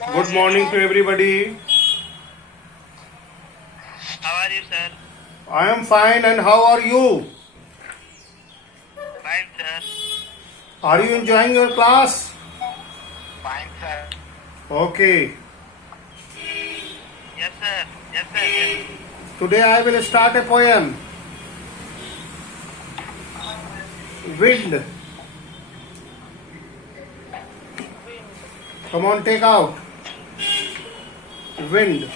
Good morning to everybody. How are you, sir? I am fine, and how are you? Fine, sir. Are you enjoying your class? Fine, sir. Okay. Yes, sir. Yes, sir. Yes. Today I will start a poem. Wind. Come on, take out. Wind.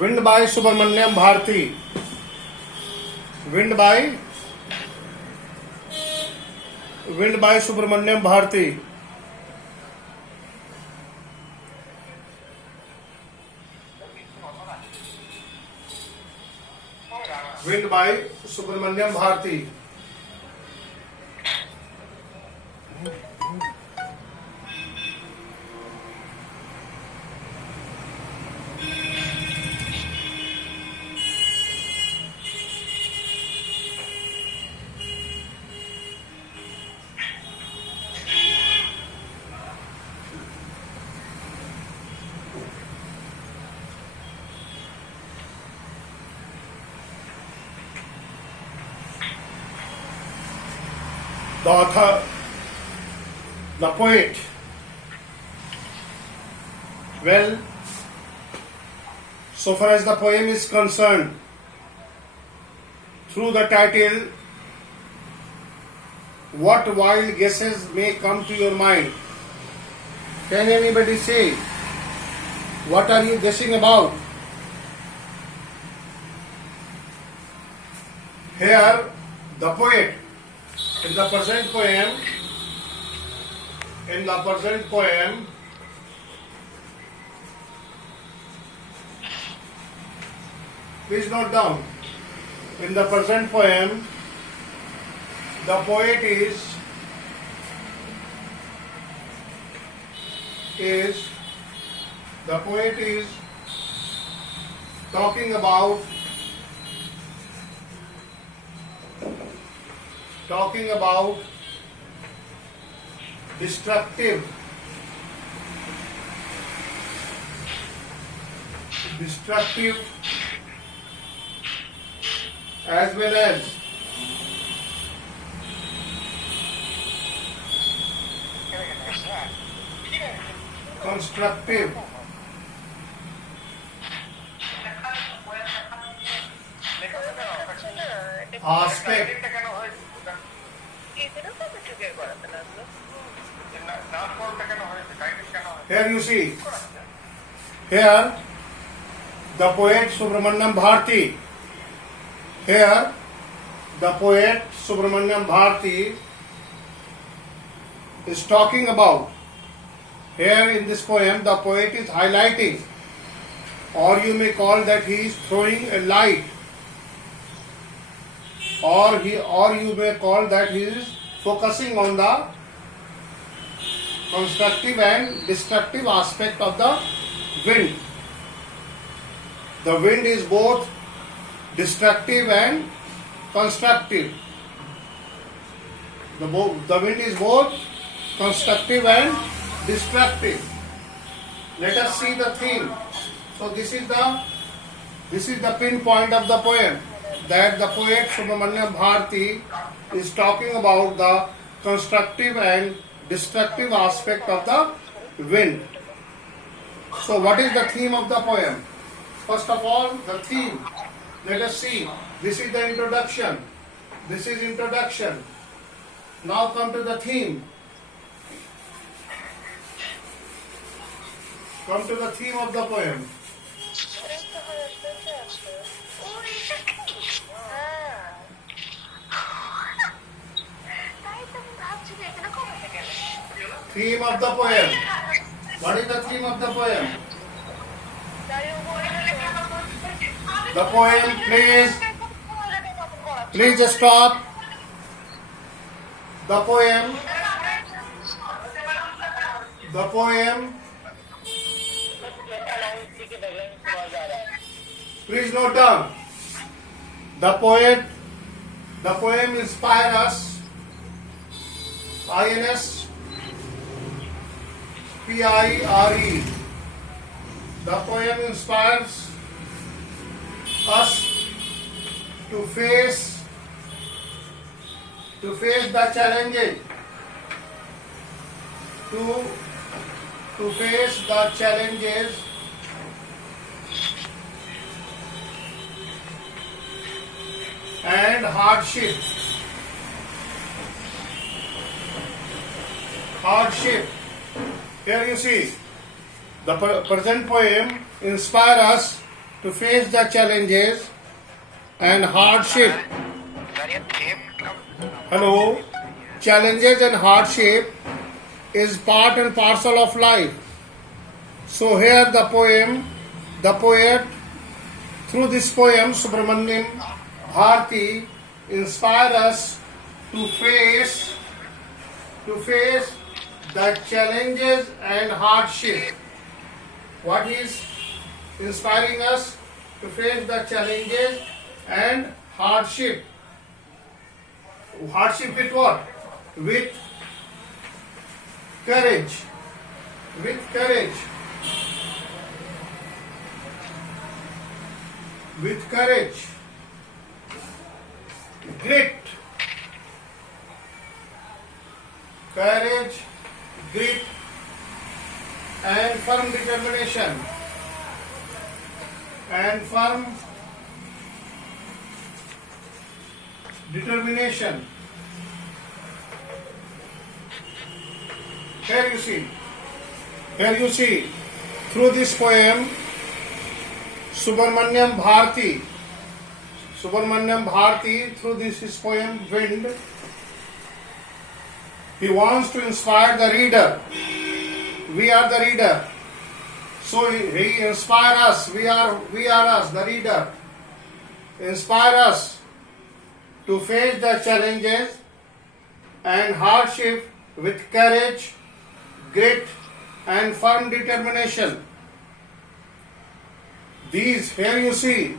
Wind by Subramanyam Bharti. Wind by Subramanyam Bharti. Wind by Subramanyam Bharti. The author, the poet. Well, so far as the poem is concerned, through the title, what wild guesses may come to your mind? Can anybody say, what are you guessing about? Here, the poet, in the present poem, please note down. In the present poem, the poet is talking about destructive as well as constructive aspect. Here you see, here the poet Subramanyam Bharti, is talking about, here in this poem the poet is highlighting, or you may call that he is throwing a light, or you may call that he is focusing on the constructive and destructive aspect of the wind. The wind is both destructive and constructive. The wind is both constructive and destructive. Let us see the theme. So this is the pinpoint of the poem, that the poet Subramanyam Bharti is talking about the constructive and destructive aspect of the wind. So what is the theme of the poem? First of all, the theme. Let us see. This is the introduction. Now come to the theme. Come to the theme of the poem. Theme of the poem. What is the theme of the poem? The poem, please stop. The poem, please note down. The poem inspires us, INS, P-I-R-E. The poem inspires us to face the challenges, to face the challenges and hardship. Here you see, the present poem inspire us to face the challenges and hardship. Sir ये tape Hello, challenges and hardship is part and parcel of life. So here the poet, through this poem, Subramaniam Bharati, inspire us to face the challenges and hardship. What is inspiring us to face the challenges and hardship? Hardship with what? With courage. With courage. With courage. Grit. Courage, grit, and firm determination. And firm determination. Here you see, through this poem, Subramaniam Bharati, through this his poem, Wind, he wants to inspire the reader. We are the reader. So he inspire us. We are us, the reader. Inspire us to face the challenges and hardship with courage, grit, and firm determination. These, here you see,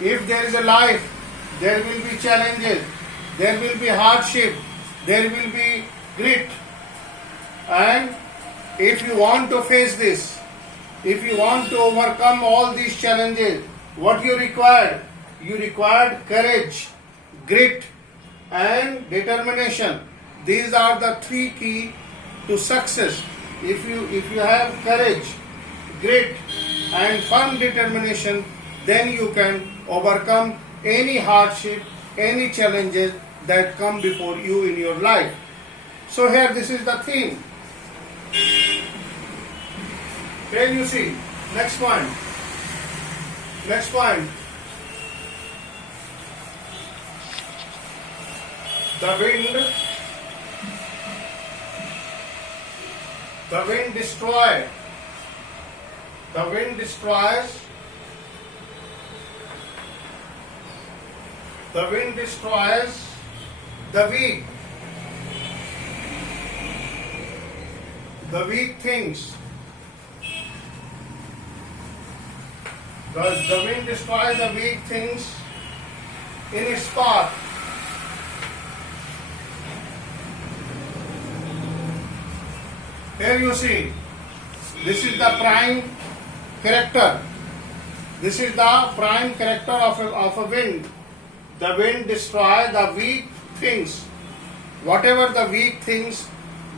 if there is a life, there will be challenges, there will be hardship, there will be grit. And if you want to face this, if you want to overcome all these challenges, what you required? You required courage, grit, and determination. These are the three key to success. If you have courage, grit, and firm determination, then you can overcome any hardship, any challenges that come before you in your life. So here this is the theme. Here you see, next point. The wind destroys. The wind destroys. The wind destroys the weak. The weak things. The wind destroys the weak things in its path. Here you see, this is the prime character. This is the prime character of a wind. The wind destroys the weak things. Whatever the weak things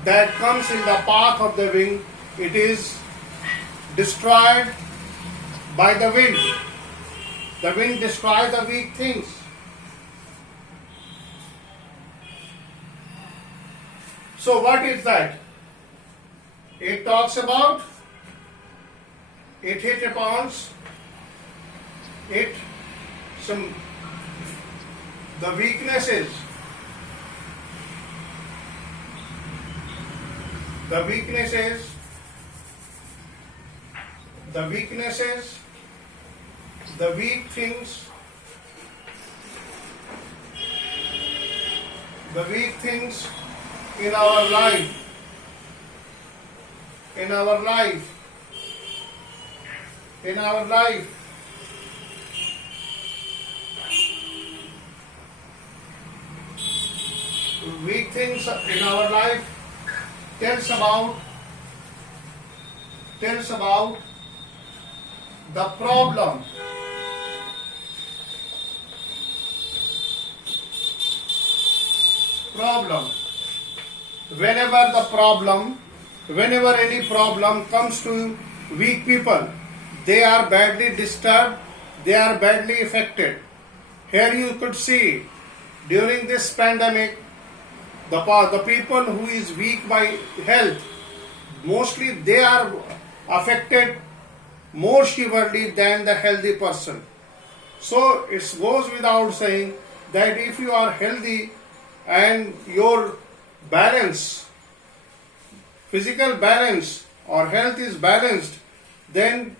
that comes in the path of the wind, it is destroyed by the wind. The wind destroys the weak things. So what is that? It talks about, it hit upon it some the weaknesses. The weaknesses, the weak things, the weak things in our life, in our life. Weak things in our life tells about tells about the problem. Whenever any problem comes to weak people, they are badly disturbed, they are badly affected. Here you could see during this pandemic, the people who is weak by health, mostly they are affected more severely than the healthy person. So it goes without saying that if you are healthy and your balance, physical balance or health is balanced, then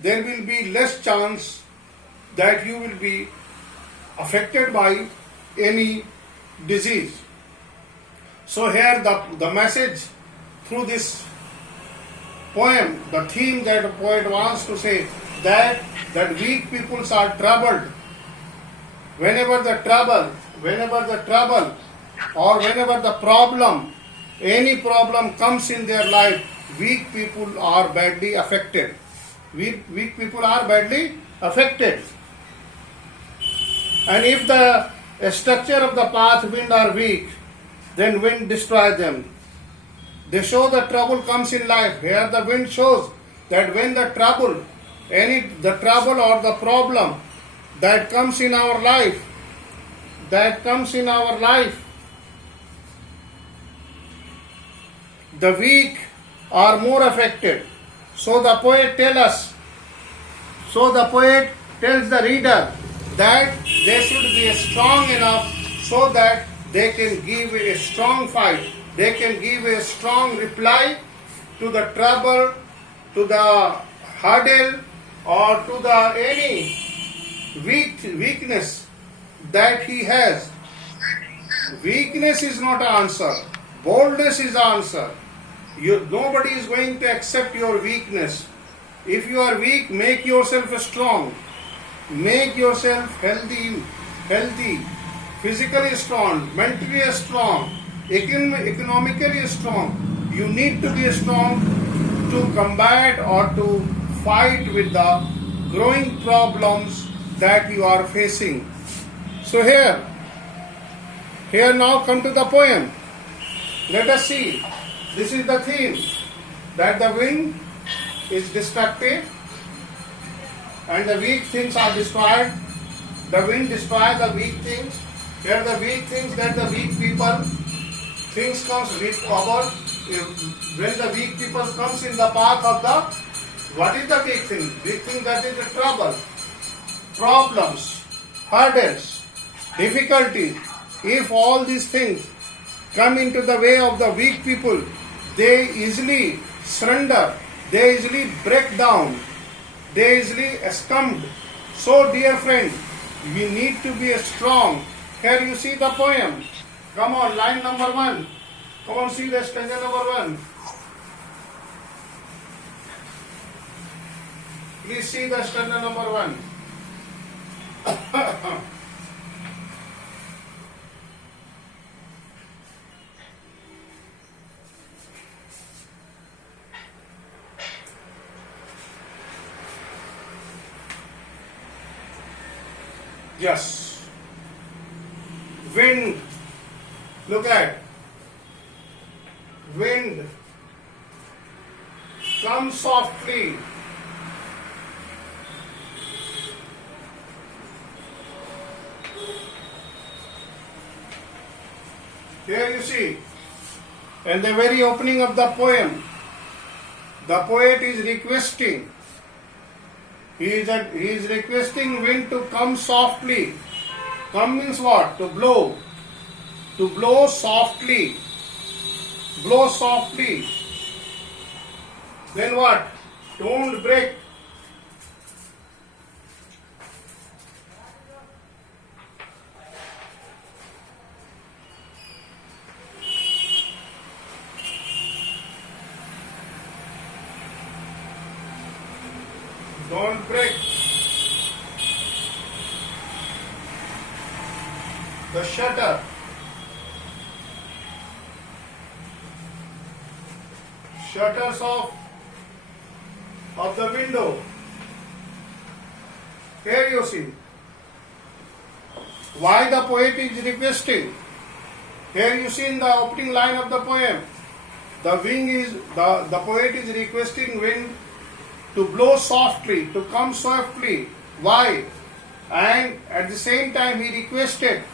there will be less chance that you will be affected by any disease. So here the message through this poem, the theme that the poet wants to say, that weak peoples are troubled. Whenever the trouble or whenever the problem, any problem comes in their life, weak people are badly affected. Weak people are badly affected. And if the structure of the path wind are weak, then wind destroys them. They show the trouble comes in life. Here the wind shows that when the trouble or the problem that comes in our life, the weak are more affected. So the poet tells the reader that they should be strong enough so that they can give a strong fight. They can give a strong reply to the trouble, to the hurdle, or to the any weakness that he has. Weakness is not an answer. Boldness is the answer. Nobody is going to accept your weakness. If you are weak, make yourself strong. Make yourself healthy, physically strong, mentally strong, economically strong. You need to be strong to combat or to fight with the growing problems that you are facing. So here now come to the poem. Let us see. This is the theme, that the wind is destructive and the weak things are destroyed. The wind destroys the weak things. Here the weak things, that the weak people, things comes with power. When the weak people comes in the path of the, what is the weak thing? Weak thing, that is the trouble, problems, hurdles, difficulties. If all these things come into the way of the weak people, they easily surrender, they easily break down, they easily succumb. So dear friend, we need to be strong. Here you see the poem. Come on, line number 1. Come on, see the stanza number 1. Please see the stanza number 1. Yes. Wind. Look at. Wind. Come softly. Here you see. And the very opening of the poem, the poet is requesting. He is requesting wind to come softly. Come means what? To blow. To blow softly. Blow softly. Then what? Don't break. Don't break. The shutter. Shutters of of the window. Here you see. Why the poet is requesting? Here you see in the opening line of the poem, the poet is requesting wind to blow softly, to come softly. Why? And at the same time he requested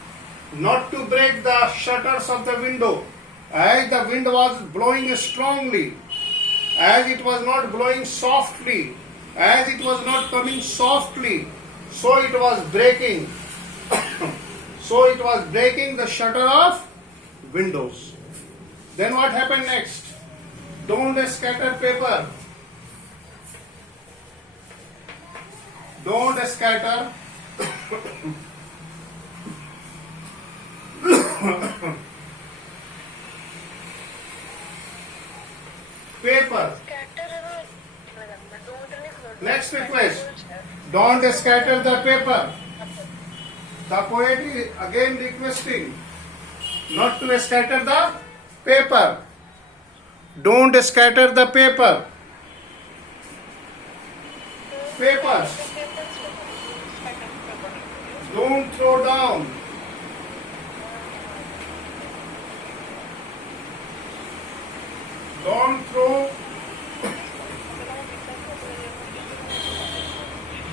not to break the shutters of the window, as the wind was blowing strongly, as it was not blowing softly, as it was not coming softly, so it was breaking. So it was breaking the shutter of windows. Then what happened next? Don't scatter paper. Don't scatter paper. Next request. Don't scatter the paper. The poet is again requesting not to scatter the paper. Don't scatter the paper. Papers. Don't throw down. Don't throw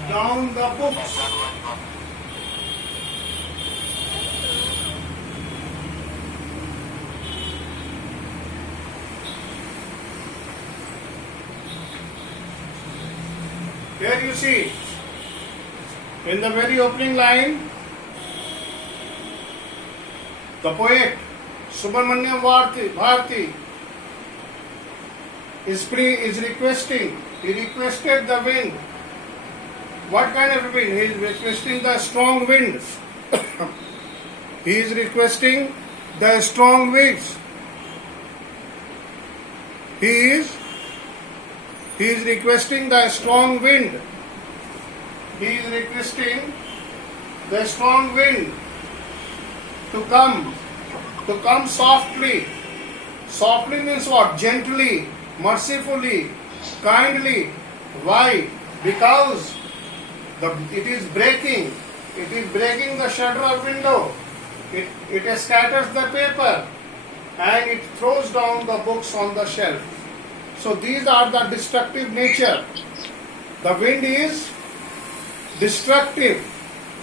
down the books. Here you see, in the very opening line, the poet Subramanyam Bharati is requesting, he requested the wind. What kind of wind? He is requesting the strong wind. He is requesting the strong winds. He is requesting the strong wind. He is requesting the strong wind to come softly. Softly means what? Gently, mercifully, kindly. Why? Because it is breaking the shutter of window. It scatters the paper and it throws down the books on the shelf. So these are the destructive nature. The wind is destructive.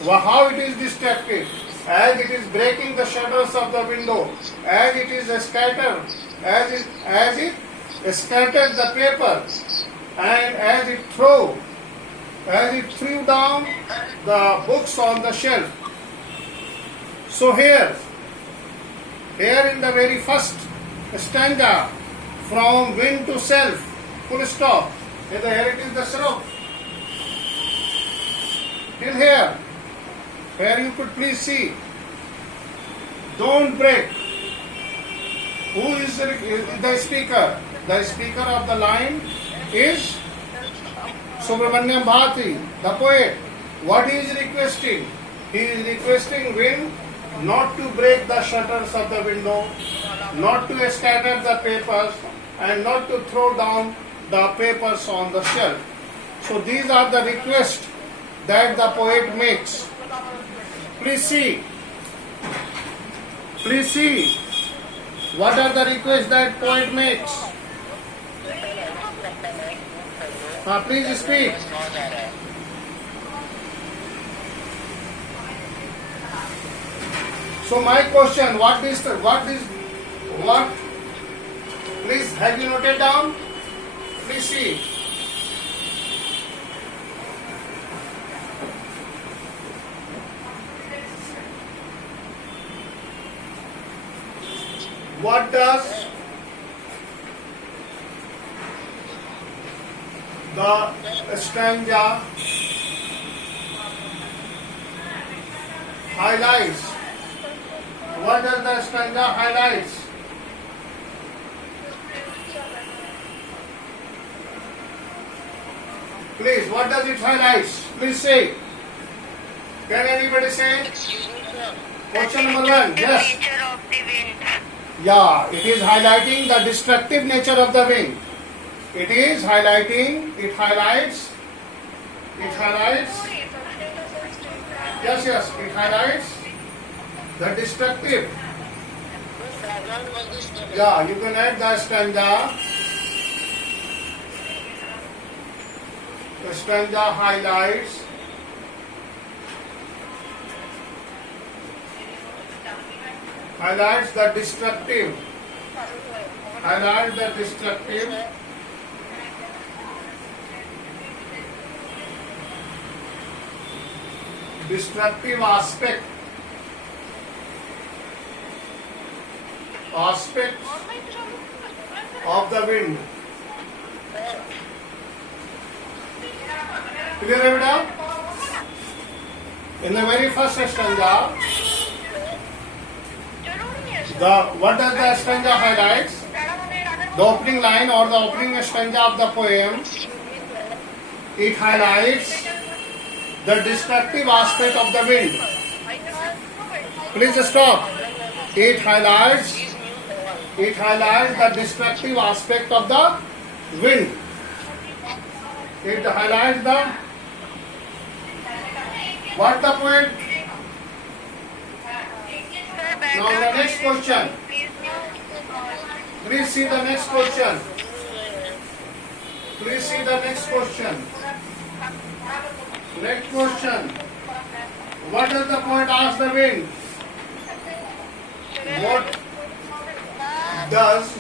How it is destructive? As it is breaking the shutters of the window, as it is scattered, as it scattered the paper, and as it threw down the books on the shelf. So here in the very first stanza, from wind to self, full stop. Here it is the stroke. Till here, where you could please see. Don't break. Who is the speaker? The speaker of the line is Subramanyam Bharati, the poet. What he is requesting? He is requesting wind not to break the shutters of the window, not to scatter the papers, and not to throw down the papers on the shelf. So these are the requests that the poet makes. Please see what are the requests that poet makes. Please speak. So my question, what? Please, have you noted down? Please see. What does the stanza highlights? What does the stanza highlights? Please, what does it highlight? Please say. Can anybody say? Excuse me, sir. Question number 1. Yes. Nature of the wind. Yeah, it is highlighting the destructive nature of the wind. It is highlighting. It highlights. It highlights. Yes, yes. It highlights the destructive. Yeah, you can add the stanza. The stanza highlights. Highlights the destructive. Highlight the destructive. Destructive aspect. Aspect of the wind. Clear, everyone? In the very first stanza, what does the stanza highlights? The opening line or the opening stanza of the poem. It highlights the destructive aspect of the wind. Please stop. It highlights the destructive aspect of the wind. It highlights the what the poet. Now the next question. Please see the next question. Please see the next question. Next question. What does the poet ask the wind? What does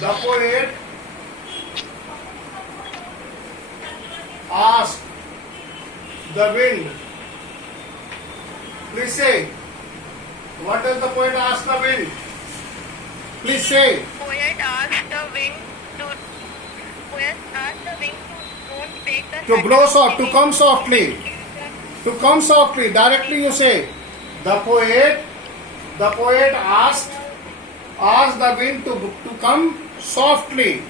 the poet ask the wind? Please say. What does the poet ask the wind? Please say. Poet asked the wind to don't take the To blow soft, to come softly. To come softly. Directly you say. The poet asked the wind to come softly.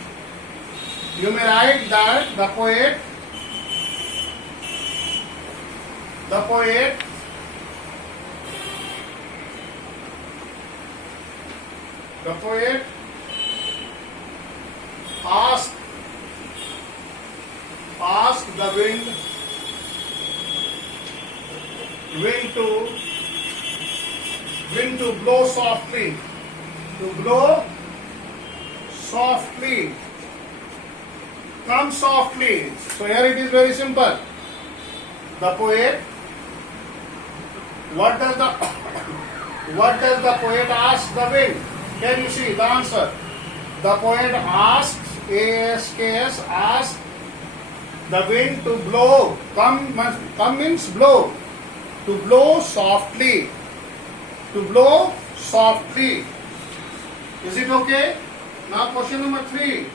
You may write that the poet asked the wind to blow softly. To blow softly. Come softly. So here it is very simple. The poet, what does the poet ask the wind? Can you see the answer? The poet asked the wind to blow. Come means blow. To blow softly. To blow softly. Is it okay? Now question number 3.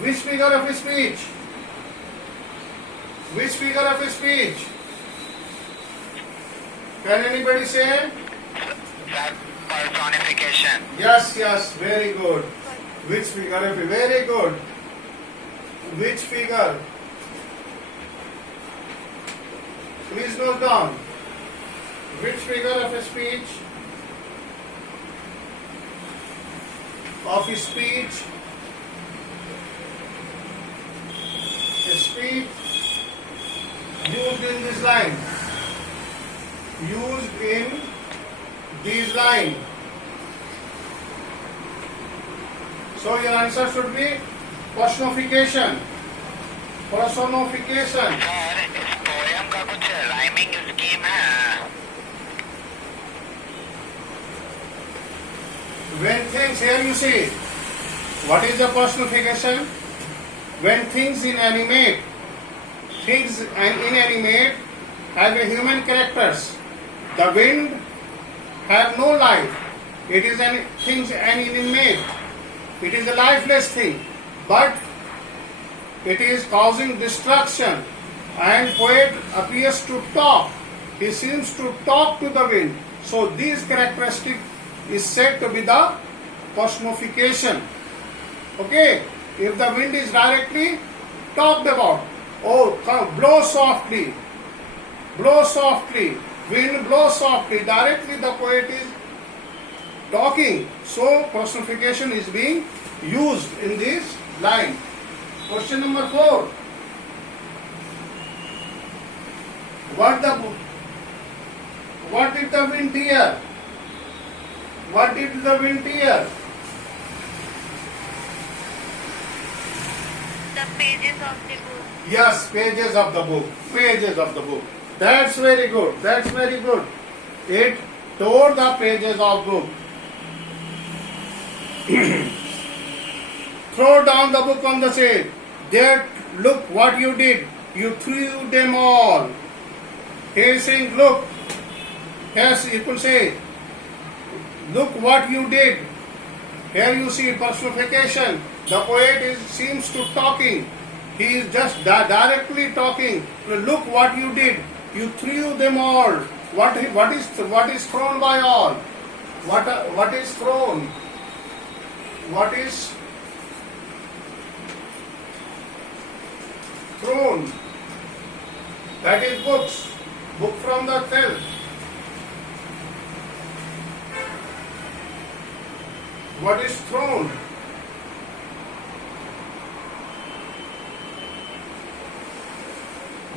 Which figure of speech? Which figure of speech? Can anybody say? Personification. Yes, very good. Which figure? Very good. Which figure? Please note down. Which figure of speech? Speech used in this line. Used in this line. So your answer should be personification. Personification. Sir इस poem का कुछ rhyming scheme है. When things, here you see, what is the personification? When things inanimate have a human characters. The wind have no life. It is things inanimate. It is a lifeless thing, but it is causing destruction. And poet appears to talk. He seems to talk to the wind. So these characteristic is said to be the personification. Okay? If the wind is directly talked about, oh, come, blow softly, wind blow softly. Directly the poet is talking. So personification is being used in this line. Question number 4. What did the wind hear? What did the wind hear? The pages of the book. Yes, pages of the book. Pages of the book. That's very good. That's very good. It tore the pages of book. Throw down the book on the stage. There, look what you did. You threw them all. He is saying, look. Yes, you could say, look what you did. Here you see personification. The poet seems to talking. He is just directly talking. Look what you did. You threw them all. What is thrown by all? What is thrown? What is thrown? That is books. Book from the shelf. What is thrown?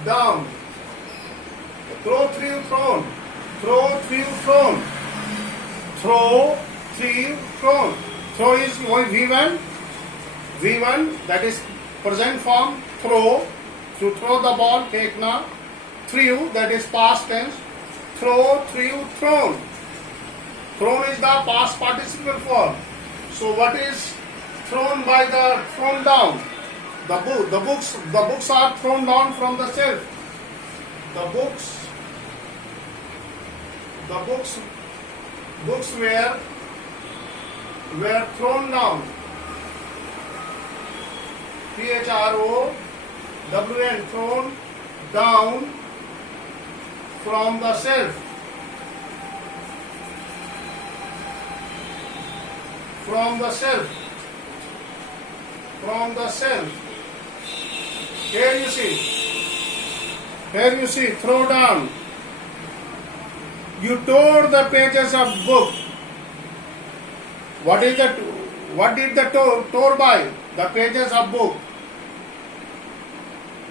Down. Throw, threw, thrown. Throw, threw, thrown. Throw, threw, thrown. Throw is V1. V1, that is present form. Throw. To throw the ball, take na. Threw, that is past tense. Throw, threw, thrown. Thrown is the past participle form. So what is thrown by the thrown down? The books are thrown down from the shelf. The books were thrown down. THROWN, thrown down from the shelf. From the shelf. From the shelf. Here you see, throw down. You tore the pages of book. What did the tore by? The pages of book.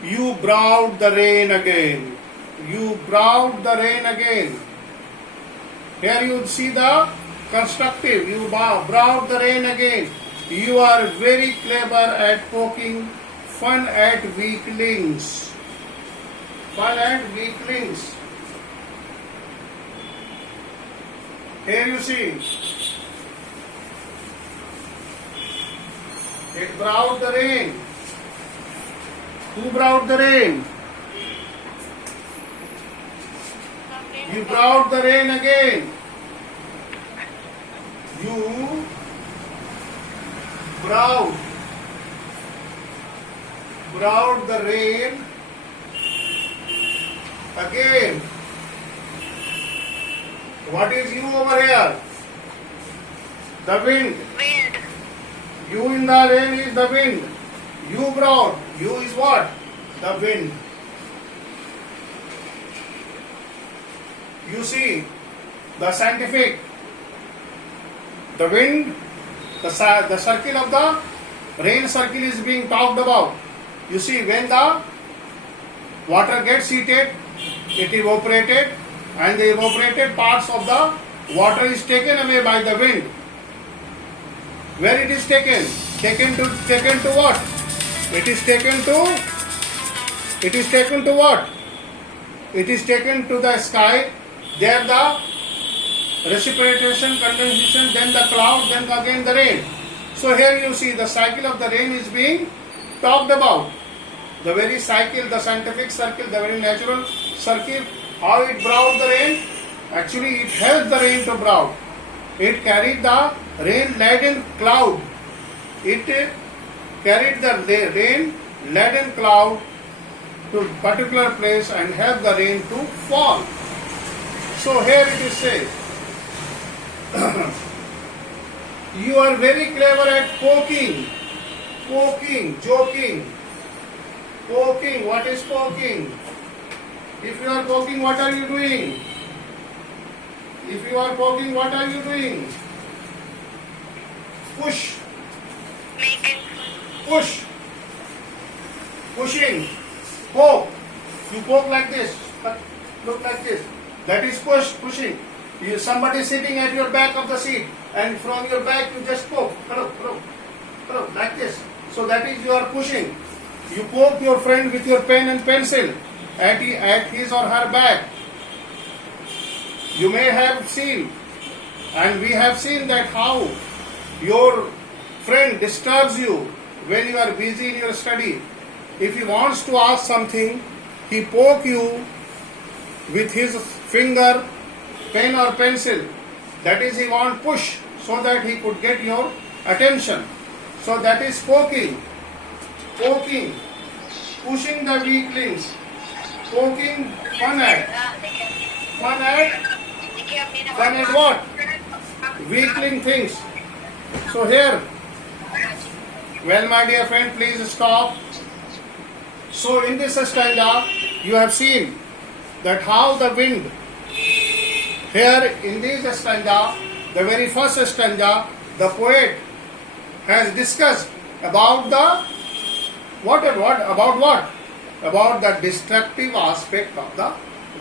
You brought the rain again. You brought the rain again. Here you see the constructive. You brought the rain again. You are very clever at poking fun at weaklings. Fun at weaklings. Here you see. It brought the rain. Who brought the rain? You brought the rain again. You brought the rain again. What is you over here? The wind. Wind. You in the rain is the wind. You brought. You is what? The wind. You see the scientific. The wind, the circle of the rain circle is being talked about. You see, when the water gets heated, it evaporated, and the evaporated parts of the water is taken away by the wind. Where it is taken? Taken to what? It is taken to what? It is taken to the sky. There the precipitation, condensation, then the cloud, then again the rain. So here you see the cycle of the rain is being talked about. The very cycle, the scientific circle, the very natural circle, how it brought the rain. Actually, it helped the rain to brought. It carried the rain-laden cloud. It carried the rain-laden cloud to a particular place and helped the rain to fall. So here it is said, you are very clever at poking, joking. Poking, what is poking? If you are poking, what are you doing? If you are poking, what are you doing? push, Making push, pushing, poke. You poke like this. Look like this. That is push, pushing. Somebody sitting at your back of the seat, and from your back you just poke. Hello, hello, hello, like this. So that is you are pushing. You poke your friend with your pen and pencil at his or her back. You may have seen, and we have seen that how your friend disturbs you when you are busy in your study. If he wants to ask something, he poke you with his finger, pen or pencil. That is, he want push so that he could get your attention. So that is poking, poking, pushing the weaklings, poking fun at what? Weakling things. So here, well, my dear friend, please stop. So in this stanza, you have seen that how the wind, here in this stanza, the very first stanza, the poet has discussed about the about the destructive aspect of the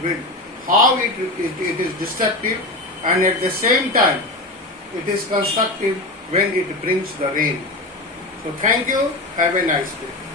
wind, how it is destructive, and at the same time it is constructive when it brings the rain. So thank you, have a nice day.